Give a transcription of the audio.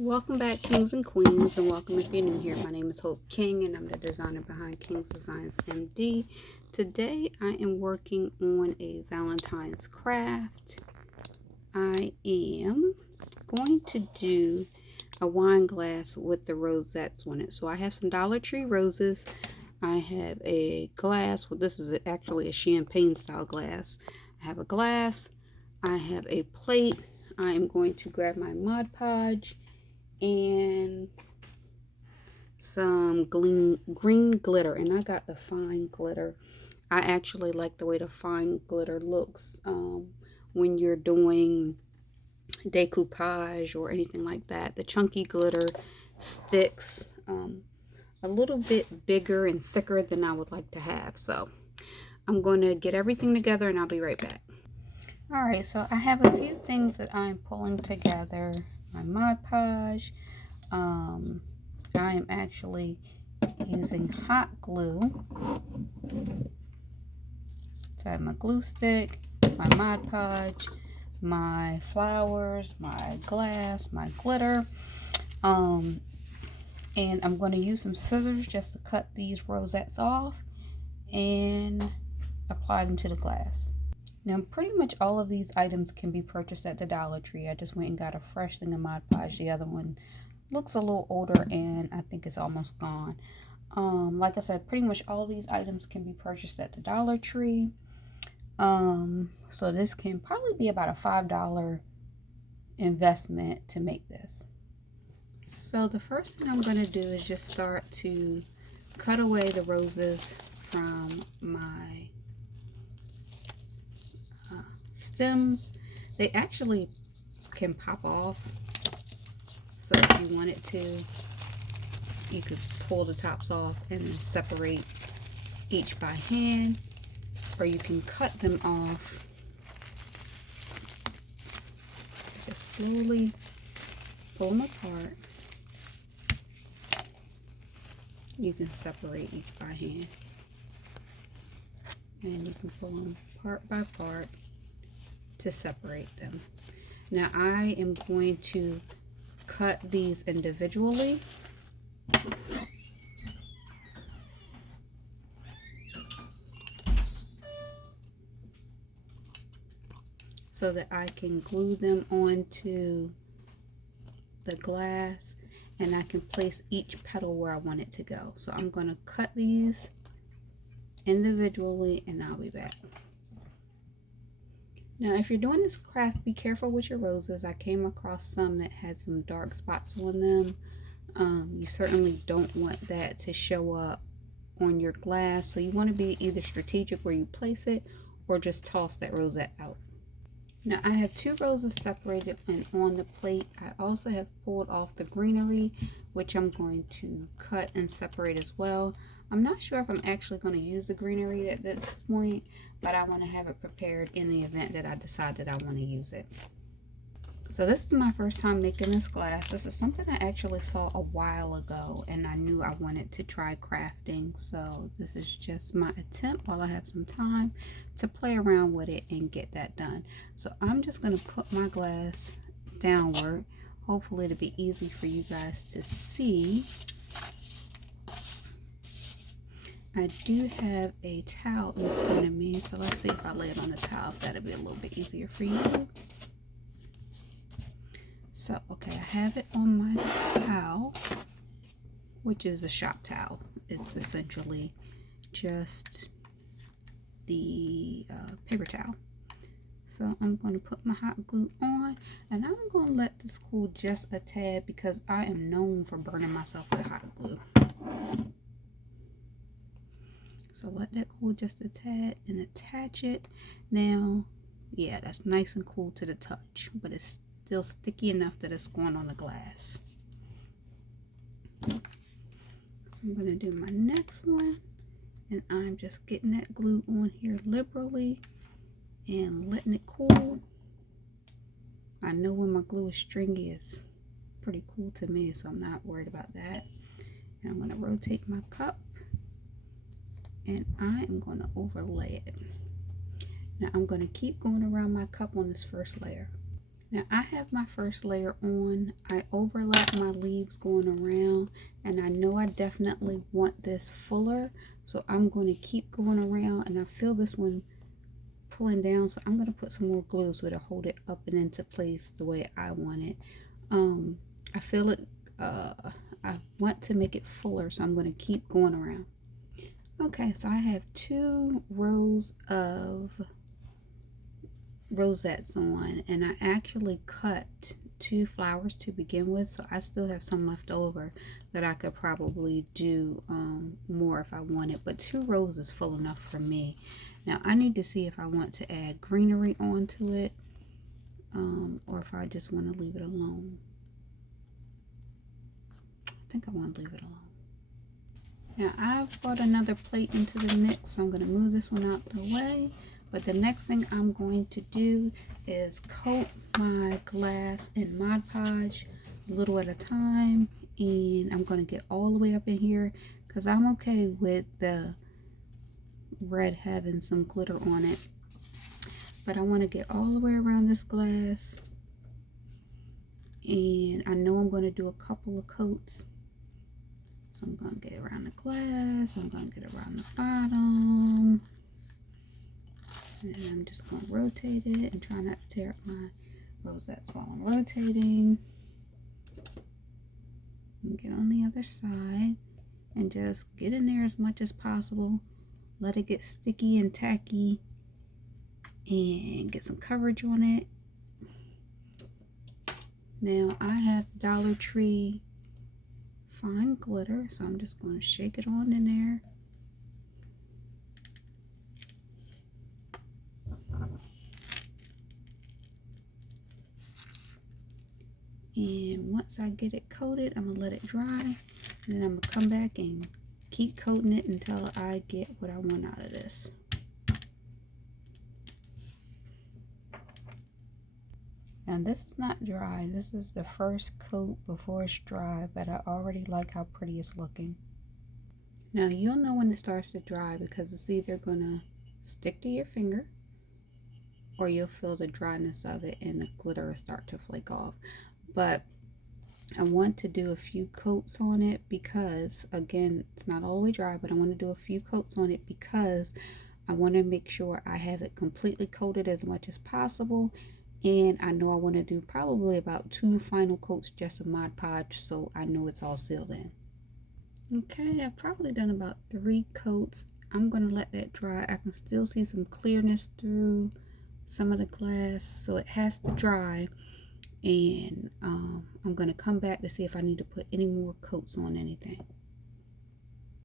Welcome back, kings and queens, and welcome if you're new here. My name is Hope King, and I'm the designer behind King's Designs MD. Today, I am working on a Valentine's craft. I am going to do a wine glass with the rosettes on it. So I have some Dollar Tree roses. I have a glass. Well, this is actually a champagne style glass. I have a glass. I have a plate. I am going to grab my Mod Podge and some green glitter, and I got the fine glitter. I actually like the way the fine glitter looks when you're doing decoupage or anything like that. The chunky glitter sticks a little bit bigger and thicker than I would like to have. So I'm going to get everything together and I'll be right back. Alright, so I have a few things that I'm pulling together. My Mod Podge. I am actually using hot glue. So I have my glue stick, my Mod Podge, my flowers, my glass, my glitter. And I'm going to use some scissors just to cut these rosettes off and apply them to the glass. Now, pretty much all of these items can be purchased at the Dollar Tree. I just went and got a fresh thing of Mod Podge. The other one looks a little older and I think it's almost gone. Like I said, pretty much all these items can be purchased at the Dollar Tree. So this can probably be about a $5 investment to make this. So the first thing I'm going to do is just start to cut away the roses from my stems. They actually can pop off, so if you wanted to, you could pull the tops off and then separate each by hand, or you can cut them off. Just slowly pull them apart. You can separate each by hand, and you can pull them part by part to separate them. Now I am going to cut these individually. So that I can glue them onto the glass and I can place each petal where I want it to go. So I'm going to cut these individually and I'll be back. Now, if you're doing this craft, be careful with your roses. I came across some that had some dark spots on them. You certainly don't want that to show up on your glass. So you want to be either strategic where you place it or just toss that rosette out. Now, I have two roses separated and on the plate. I also have pulled off the greenery, which I'm going to cut and separate as well. I'm not sure if I'm actually going to use the greenery at this point, but I want to have it prepared in the event that I decide that I want to use it. So this is my first time making this glass. This is something I actually saw a while ago and I knew I wanted to try crafting. So this is just my attempt while I have some time to play around with it and get that done. So I'm just going to put my glass downward. Hopefully it'll be easy for you guys to see. I do have a towel in front of me, so let's see if I lay it on the towel, if that'll be a little bit easier for you. So, okay, I have it on my towel, which is a shop towel. It's essentially just the paper towel. So I'm going to put my hot glue on, and I'm going to let this cool just a tad because I am known for burning myself with hot glue. So let that cool just a tad and attach it. Now, yeah, that's nice and cool to the touch, but it's still sticky enough that it's going on the glass. So I'm going to do my next one, and I'm just getting that glue on here liberally and letting it cool. I know when my glue is stringy, it's pretty cool to me, so I'm not worried about that. And I'm going to rotate my cup, and I am going to overlay it. Now I'm going to keep going around my cup on this first layer. Now I have my first layer on. I overlap my leaves going around, and I know I definitely want this fuller, so I'm going to keep going around, and I feel this one pulling down, so I'm going to put some more glue so to hold it up and into place the way I want it. I feel it, I want to make it fuller, so I'm going to keep going around. Okay, so I have 2 rows of rosettes on, and I actually cut 2 flowers to begin with, so I still have some left over that I could probably do more if I wanted, but 2 rows is full enough for me. Now I need to see if I want to add greenery onto it, or if I just want to leave it alone. I think I want to leave it alone. Now I've brought another plate into the mix, so I'm going to move this one out the way. But the next thing I'm going to do is coat my glass in Mod Podge a little at a time. And I'm going to get all the way up in here because I'm okay with the red having some glitter on it. But I want to get all the way around this glass. And I know I'm going to do a couple of coats. So I'm going to get around the glass. I'm going to get around the bottom. And I'm just going to rotate it and try not to tear up my rosettes while I'm rotating. And get on the other side and just get in there as much as possible. Let it get sticky and tacky and get some coverage on it. Now I have Dollar Tree fine glitter, so I'm just going to shake it on in there. And once I get it coated, I'm going to let it dry. And then I'm going to come back and keep coating it until I get what I want out of this. Now this is not dry. This is the first coat before it's dry, but I already like how pretty it's looking. Now you'll know when it starts to dry because it's either going to stick to your finger or you'll feel the dryness of it and the glitter will start to flake off. But I want to do a few coats on it because, again, it's not all the way dry, but I want to do a few coats on it because I want to make sure I have it completely coated as much as possible. And I know I want to do probably about 2 final coats just of Mod Podge so I know it's all sealed in. Okay, I've probably done about 3 coats. I'm going to let that dry. I can still see some clearness through some of the glass, so it has to dry. And I'm going to come back to see if I need to put any more coats on anything.